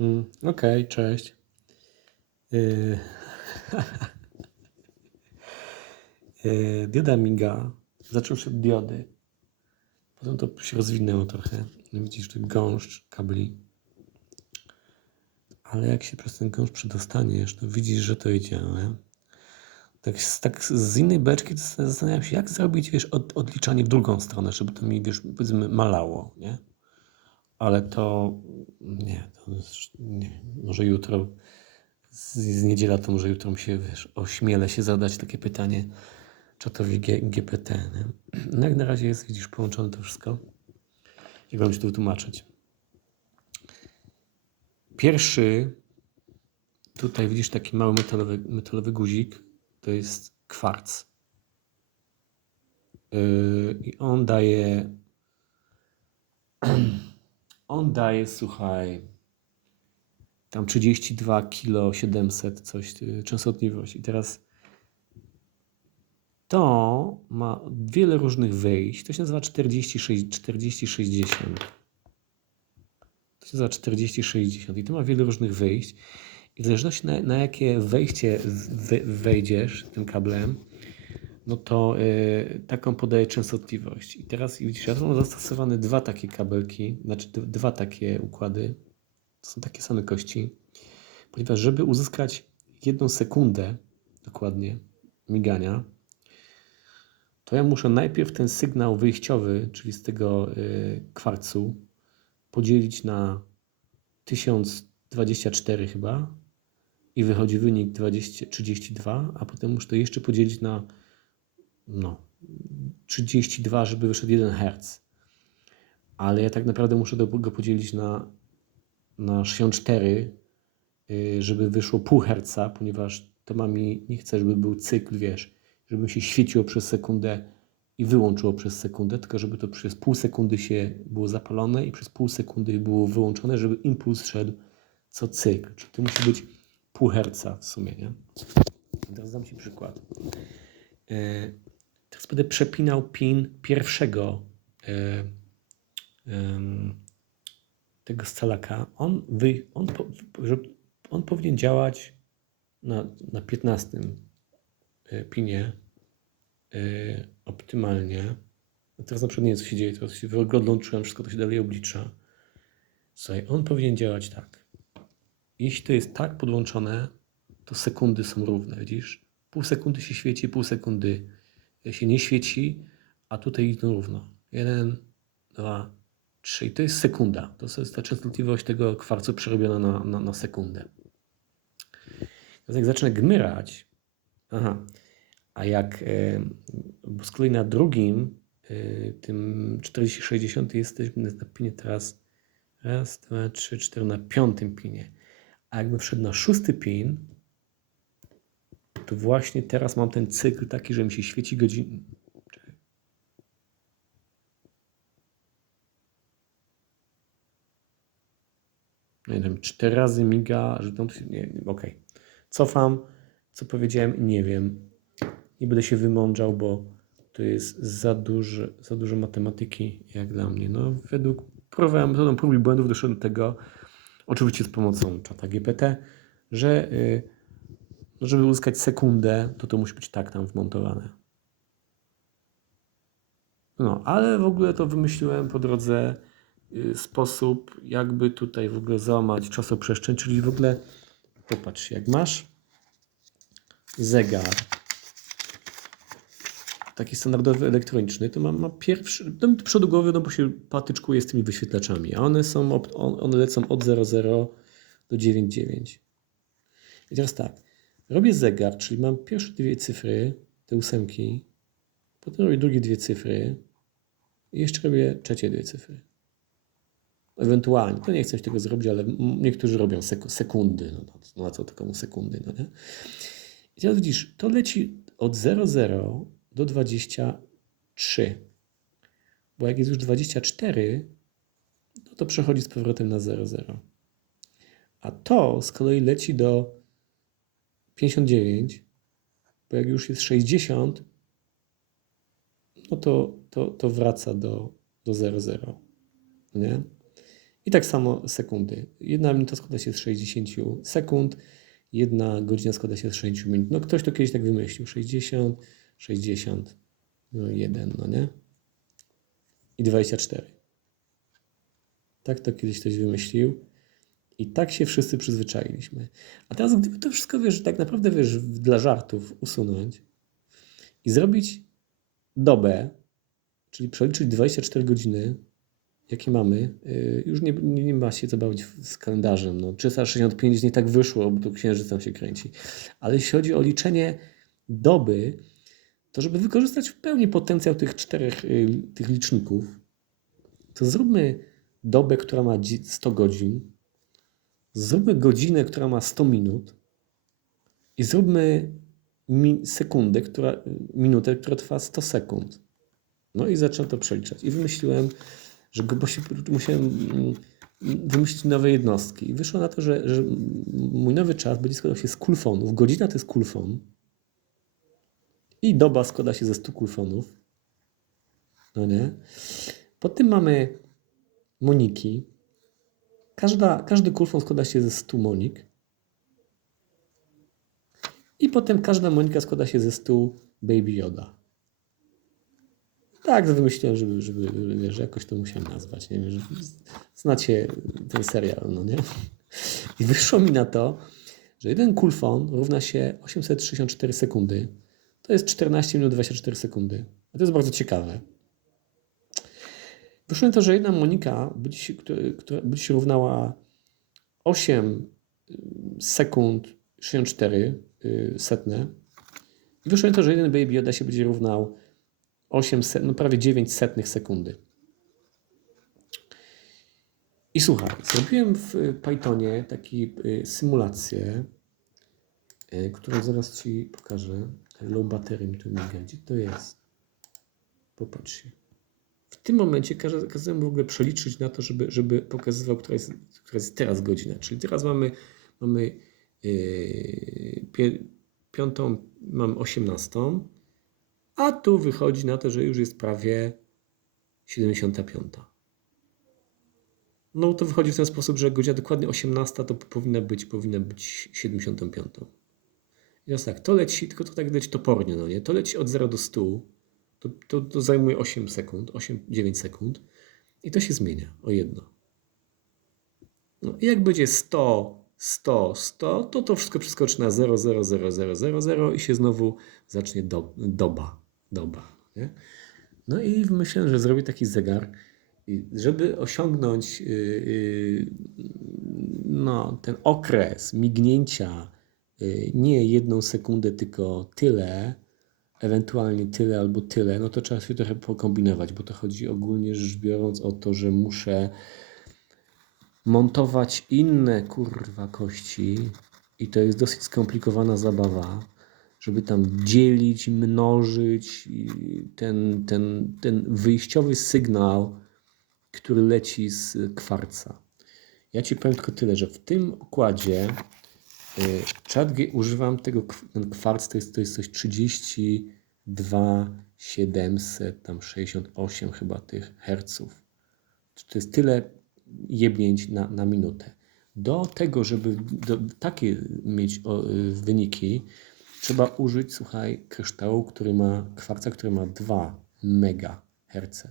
Mm, Okej, cześć. Yy, Dioda miga. Zaczął się od diody. Potem to się rozwinęło trochę. No Widzisz, tu gąszcz kabli. Ale jak się przez ten gąszcz przedostaniesz, to widzisz, że to idzie. Nie? Tak, tak z innej beczki zastanawiam się, jak zrobić wiesz, od, odliczanie w drugą stronę, żeby to mi wiesz, powiedzmy malało. Nie? Ale to nie, to nie. Może jutro, z, z niedziela to może jutro mi się, wiesz, ośmielę się zadać takie pytanie czatowi G, GPT. Nie? No jak na razie jest, widzisz, połączone to wszystko. Jak mam ci to wytłumaczyć? Pierwszy, tutaj widzisz taki mały metalowy, metalowy guzik, to jest kwarc. Yy, I on daje on daje, słuchaj, tam 32 kilo 700 coś y, częstotliwość. I teraz to ma wiele różnych wyjść. To się nazywa 40-60. 40-60. To się nazywa 40-60 i to ma wiele różnych wyjść. I w zależności na, na jakie wejście wejdziesz tym kablem, no to y, taką podaje częstotliwość. I teraz widzisz, ja zastosowane dwa takie kabelki, znaczy dwa takie układy. To są takie same kości. Ponieważ żeby uzyskać jedną sekundę dokładnie migania, to ja muszę najpierw ten sygnał wyjściowy, czyli z tego y, kwarcu, podzielić na 1024 chyba i wychodzi wynik 20, 32, a potem muszę to jeszcze podzielić na no, 32, żeby wyszedł 1 Hz. Ale ja tak naprawdę muszę go podzielić na, na 64, y, żeby wyszło pół herca, ponieważ to ma mi, nie chcę, żeby był cykl, wiesz, żeby się świeciło przez sekundę i wyłączyło przez sekundę, tylko żeby to przez pół sekundy się było zapalone i przez pół sekundy było wyłączone, żeby impuls szedł co cykl. Czyli to musi być pół herca w sumie, nie? Teraz dam Ci przykład. E, Teraz będę przepinał pin pierwszego e, em, tego scalaka. On, wy, on, on powinien działać na, na 15 e, pinie e, optymalnie. A teraz na przykład nie wiem, co się dzieje. Teraz się wyglądłem, wszystko to się dalej oblicza. Słuchaj, on powinien działać tak. Jeśli to jest tak podłączone, to sekundy są równe, widzisz? Pół sekundy się świeci, pół sekundy się nie świeci, a tutaj idą równo. Jeden, dwa, trzy. I to jest sekunda. To jest ta częstotliwość tego kwarcu przerobiona na, na, na sekundę. Teraz jak zacznę gmyrać, aha, a jak e, z kolei na drugim, e, tym 4060 jesteśmy na pinie teraz raz, dwa, trzy, cztery, na piątym pinie. A jakbym wszedł na szósty pin, to właśnie teraz mam ten cykl taki, że mi się świeci godzin. Czekaj. Nie wiem, cztery razy miga, że tam. Nie, okej. Cofam. Co powiedziałem? Nie wiem. Nie będę się wymądrzał, bo to jest za dużo, za dużo matematyki jak dla mnie. No, według próbowałem metodą prób i błędów doszedłem do tego, oczywiście z pomocą czata GPT, że y, no, żeby uzyskać sekundę, to to musi być tak tam wmontowane. No, ale w ogóle to wymyśliłem po drodze y, sposób, jakby tutaj w ogóle załamać czasoprzestrzeń, czyli w ogóle popatrz, jak masz zegar taki standardowy elektroniczny, to ma, ma pierwszy, no do przodu głowy, no bo się patyczkuje z tymi wyświetlaczami, a one są, one lecą od 00 do 99. I teraz tak, robię zegar, czyli mam pierwsze dwie cyfry, te ósemki, potem robię drugie dwie cyfry i jeszcze robię trzecie dwie cyfry. Ewentualnie, to nie chcę tego zrobić, ale niektórzy robią sek- sekundy, no, no, no a co to komu sekundy, no nie? I teraz widzisz, to leci od 00 do 23. Bo jak jest już 24, no to przechodzi z powrotem na 00. A to z kolei leci do 59, bo jak już jest 60, no to, to, to wraca do, do 00. Nie? I tak samo sekundy. Jedna minuta składa się z 60 sekund, jedna godzina składa się z 60 minut. No ktoś to kiedyś tak wymyślił. 60, 60, no jeden, no nie? I 24. Tak to kiedyś ktoś wymyślił. I tak się wszyscy przyzwyczailiśmy. A teraz, gdyby to wszystko, wiesz, tak naprawdę, wiesz, dla żartów usunąć i zrobić dobę, czyli przeliczyć 24 godziny, jakie mamy, yy, już nie, nie, nie ma się co bawić z kalendarzem. No, 365 nie tak wyszło, bo tu księżyc tam się kręci. Ale jeśli chodzi o liczenie doby, to żeby wykorzystać w pełni potencjał tych czterech yy, tych liczników, to zróbmy dobę, która ma dzi- 100 godzin, zróbmy godzinę, która ma 100 minut i zróbmy mi- sekundę, która, minutę, która trwa 100 sekund. No i zacząłem to przeliczać. I wymyśliłem, że bo się musiałem mm, wymyślić nowe jednostki. I wyszło na to, że, że mój nowy czas będzie składał się z kulfonów. Godzina to jest kulfon. I doba składa się ze 100 kulfonów. No nie? Po tym mamy moniki. Każda, każdy kulfon składa się ze 100 monik. I potem każda monika składa się ze 100 Baby Yoda. Tak, wymyśliłem, żeby, żeby wiesz, jakoś to musiałem nazwać. Nie wiem, znacie ten serial, no nie? I wyszło mi na to, że jeden kulfon równa się 864 sekundy. To jest 14 minut 24 sekundy. A to jest bardzo ciekawe. Wyszło to, że jedna monika będzie się, która, będzie się równała 8 sekund 64 y, setne. I wyszło to, że jeden Baby Yoda się będzie równał 8 se- no prawie 9 setnych sekundy. I słuchaj, zrobiłem w Pythonie symulację, y, którą zaraz Ci pokażę. Low battery tu. Gdzie to jest? Popatrzcie. W tym momencie kazałem w ogóle przeliczyć na to, żeby, żeby pokazywał, która jest, która jest teraz godzina. Czyli teraz mamy, mamy yy, pie, piątą, mamy osiemnastą, a tu wychodzi na to, że już jest prawie 75. No to wychodzi w ten sposób, że godzina dokładnie 18 to powinna być, powinna być 75. I teraz tak, to leci, tylko to tak leci topornie, no nie? To leci od 0 do 100, to, to, to zajmuje 8 sekund, 8-9 sekund i to się zmienia o jedno. No jak będzie 100, 100, 100, to to wszystko przeskoczy na 0, 0, 0, 0, 0, 0 i się znowu zacznie do, doba. doba nie? No i myślałem, że zrobię taki zegar, żeby osiągnąć yy, yy, no, ten okres mignięcia yy, nie jedną sekundę, tylko tyle, ewentualnie tyle albo tyle, no to trzeba się trochę pokombinować, bo to chodzi ogólnie rzecz biorąc o to, że muszę montować inne kurwa kości i to jest dosyć skomplikowana zabawa, żeby tam dzielić, mnożyć ten, ten, ten wyjściowy sygnał, który leci z kwarca. Ja Ci powiem tylko tyle, że w tym układzie y, ChatG używam tego, ten kwarc to jest, to jest coś 32 700, tam 68 chyba tych herców. To jest tyle jebnięć na, na minutę. Do tego, żeby do, takie mieć o, y, wyniki, trzeba użyć, słuchaj, kryształu, który ma, kwarca, który ma 2 MHz.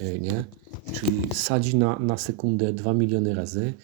Y, Nie? Czyli sadzi na, na sekundę 2 miliony razy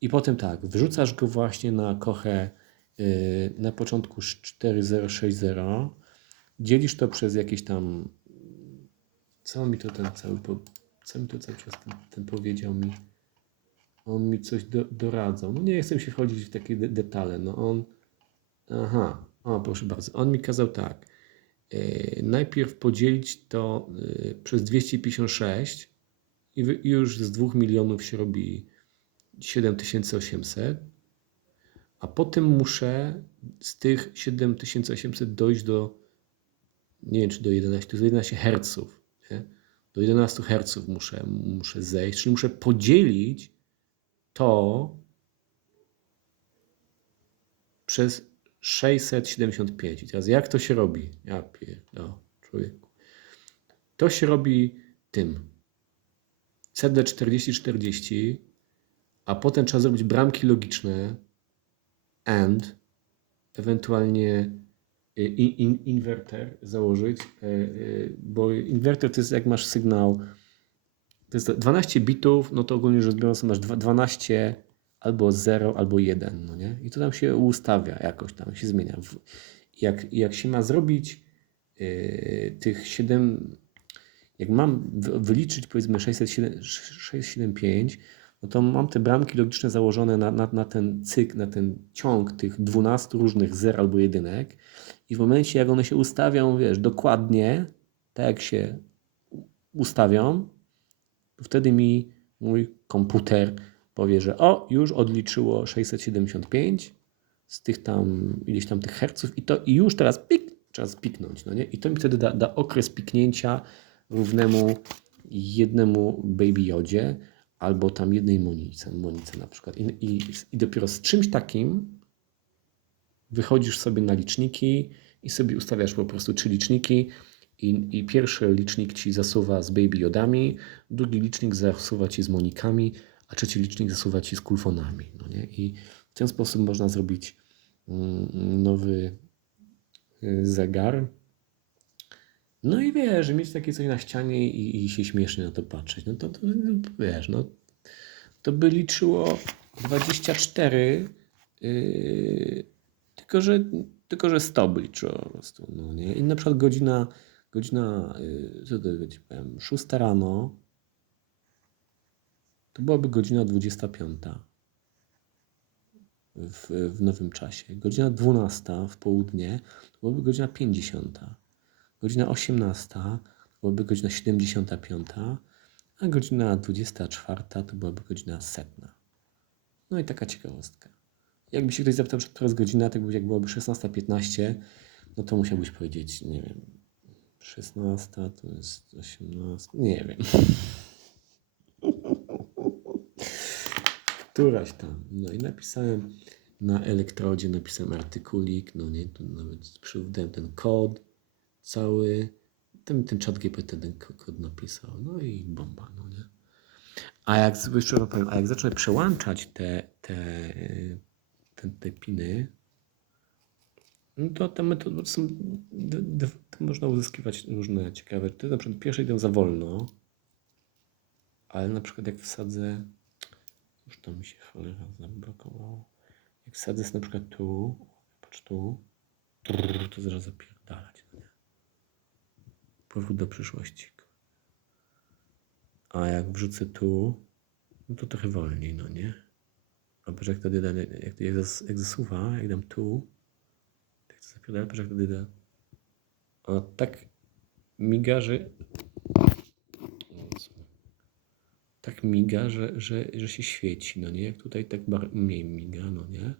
i potem tak, wrzucasz go właśnie na kochę na początku 4060, dzielisz to przez jakieś tam co mi to ten cały, co mi to cały czas ten, ten powiedział mi? On mi coś do, doradzał. No nie chcę się wchodzić w takie de, detale. No on, aha, o proszę bardzo. On mi kazał tak. Yy, najpierw podzielić to yy, przez 256 i i już z 2 milionów się robi 7800. A potem muszę z tych 7800 dojść do, nie wiem czy do 11, to jest 11 herców. Nie? Do 11 herców muszę, muszę zejść, czyli muszę podzielić to przez 675. I teraz jak to się robi? Ja pierdolę, człowieku. To się robi tym. CD4040, a potem trzeba zrobić bramki logiczne, AND, ewentualnie y, in, in, inwerter założyć, y, y, bo inwerter to jest jak masz sygnał, to jest 12 bitów, no to ogólnie rzecz biorąc masz dwa- 12 albo 0, albo 1, no nie? I to tam się ustawia jakoś tam, się zmienia. Jak, jak się ma zrobić tych 7, jak mam wy- wyliczyć powiedzmy 607, 675, no to mam te bramki logiczne założone na, na, na ten cykl, na ten ciąg tych 12 różnych zer albo jedynek i w momencie jak one się ustawią, wiesz, dokładnie, tak jak się ustawią, to wtedy mi mój komputer powie, że o, już odliczyło 675 z tych tam, ileś tam tych herców i to i już teraz pik, trzeba spiknąć, no nie? I to mi wtedy da, da okres piknięcia równemu jednemu Baby Jodzie albo tam jednej Monice, Monice na przykład. I, i, I dopiero z czymś takim wychodzisz sobie na liczniki i sobie ustawiasz po prostu trzy liczniki i, i pierwszy licznik ci zasuwa z Baby Jodami, drugi licznik zasuwa ci z Monikami, a trzeci licznik zasuwa ci z kulfonami. No nie? I w ten sposób można zrobić mm, nowy y, zegar. No i wiesz, że mieć takie coś na ścianie i, i się śmiesznie na to patrzeć. No to, to wiesz, no to by liczyło 24, yy, tylko, że, tylko że 100 by liczyło po prostu. No nie? I na przykład godzina, godzina yy, co to ci powiem, 6 rano, to byłaby godzina 25 w, w nowym czasie. Godzina 12 w południe to byłaby godzina 50. Godzina 18 to byłaby godzina 75, a godzina 24 to byłaby godzina setna. No i taka ciekawostka. Jakby się ktoś zapytał, która jest godzina, tak jak byłaby 16.15, no to musiałbyś powiedzieć, nie wiem, 16 to jest 18, nie wiem. Któraś tam. No i napisałem na elektrodzie, napisałem artykulik, no nie, tu nawet przywdałem ten kod cały, ten, ten czat GPT ten ko- kod napisał, no i bomba, no nie. A jak, jeszcze powiem, a jak zacznę przełączać te, te, te, te piny, no to te metody to są, można uzyskiwać różne ciekawe, to na przykład pierwsze idą za wolno, ale na przykład jak wsadzę, już to mi się cholera zablokowało, jak wsadzę na przykład tu, patrz tu, to zaraz zapierdalać. Powrót do przyszłości. A jak wrzucę tu, no to trochę wolniej, no nie? A jak wtedy da, jak, jak, jak zasuwa, jak dam tu, tak to zapierdala, patrz jak da. A tak miga, że... Tak miga, że, że, że się świeci, no nie? Jak tutaj tak mniej miga, no nie?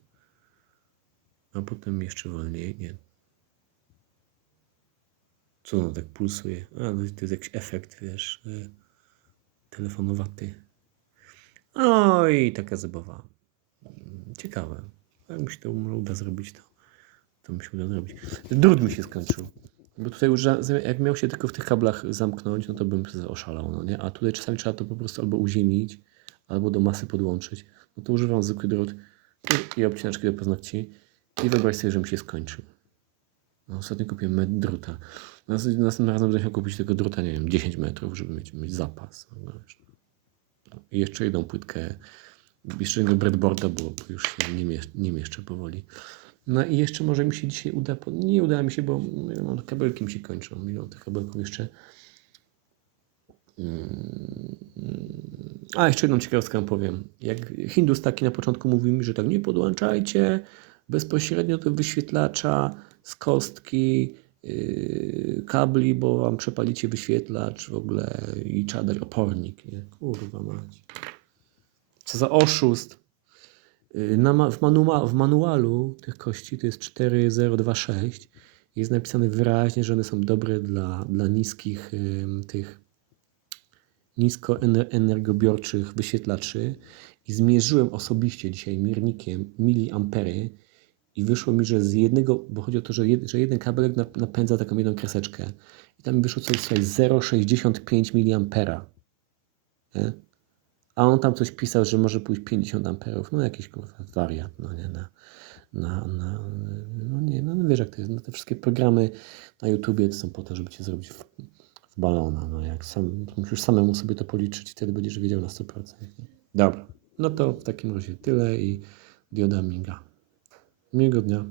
A potem jeszcze wolniej, nie? Co ono tak pulsuje? A, no to jest jakiś efekt, wiesz, y, telefonowaty. Oj, taka zabawa. Ciekawe. Jak mi się to uda zrobić, to, to mi się uda zrobić. Drut mi się skończył. Bo tutaj już jak miał się tylko w tych kablach zamknąć, no to bym oszalał, no nie? A tutaj czasami trzeba to po prostu albo uziemić, albo do masy podłączyć. No to używam zwykły drut i obcinaczki do paznokci i wyobraź sobie, że mi się skończył. No, ostatnio kupiłem metr druta. Następnym razem będę chciał kupić tego druta, nie wiem, 10 metrów, żeby mieć, mieć zapas. No, wiesz. No, I jeszcze jedną płytkę, jeszcze jednego breadboarda, bo już się nie, miesz, nie mieszczę powoli. No i jeszcze może mi się dzisiaj uda, nie uda mi się, bo no, kabelki mi się kończą, milion tych kabelków jeszcze. Mm, A, jeszcze jedną ciekawostkę powiem. Jak Hindus taki na początku mówił mi, że tak nie podłączajcie bezpośrednio do wyświetlacza z kostki yy, kabli, bo wam przepalicie wyświetlacz w ogóle i dać opornik. Nie? Kurwa mać. Co za oszust. Yy, Na, w, manua, w manualu tych kości to jest 4026. Jest napisane wyraźnie, że one są dobre dla, dla niskich ym, tych niskoenergobiorczych wyświetlaczy i zmierzyłem osobiście dzisiaj miernikiem miliampery i wyszło mi, że z jednego, bo chodzi o to, że, jed, że jeden kabelek nap- napędza taką jedną kreseczkę i tam wyszło coś, słuchaj, 0,65 miliampera. Nie? A on tam coś pisał, że może pójść 50 amperów. No jakiś kurwa wariat, no nie, na, na, na, no nie, no wiesz jak to jest, no te wszystkie programy na YouTubie to są po to, żeby cię zrobić w, w balona, no jak sam, musisz samemu sobie to policzyć, wtedy będziesz wiedział na 100%. Nie? Dobra, no to w takim razie tyle i dioda miga. Miłego dnia.